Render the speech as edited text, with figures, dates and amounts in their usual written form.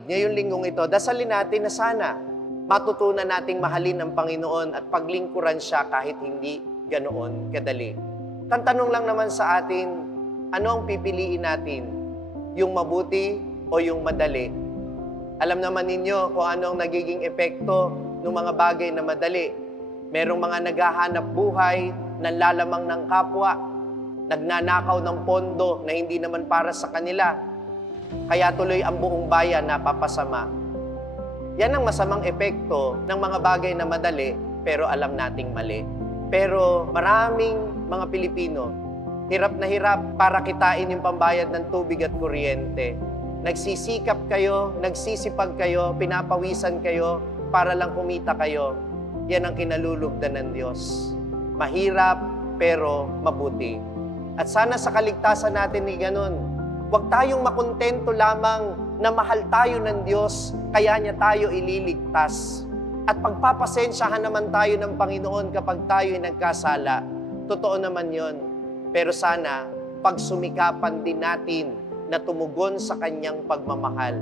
Ngayong linggong ito, dasalin natin na sana matutunan nating mahalin ang Panginoon at paglingkuran siya kahit hindi ganoon kadali. Tantanong lang naman sa atin, ano ang pipiliin natin? Yung mabuti o yung madali? Alam naman ninyo kung ano ang nagiging epekto ng mga bagay na madali. Merong mga naghahanap buhay, nanlalamang ng kapwa, nagnanakaw ng pondo na hindi naman para sa kanila. Kaya tuloy ang buong bayan napapasama. Yan ang masamang epekto ng mga bagay na madali, pero alam nating mali. Pero maraming mga Pilipino, hirap na hirap para kitain yung pambayad ng tubig at kuryente. Nagsisikap kayo, nagsisipag kayo, pinapawisan kayo, para lang kumita kayo. Yan ang kinalulugdan ng Diyos. Mahirap, pero mabuti. At sana sa kaligtasan natin ni ganun, huwag tayong makontento lamang na mahal tayo ng Diyos, kaya niya tayo ililigtas. At pagpapasensyahan naman tayo ng Panginoon kapag tayo ay nagkasala. Totoo naman yon. Pero sana, pagsumikapan din natin na tumugon sa kanyang pagmamahal.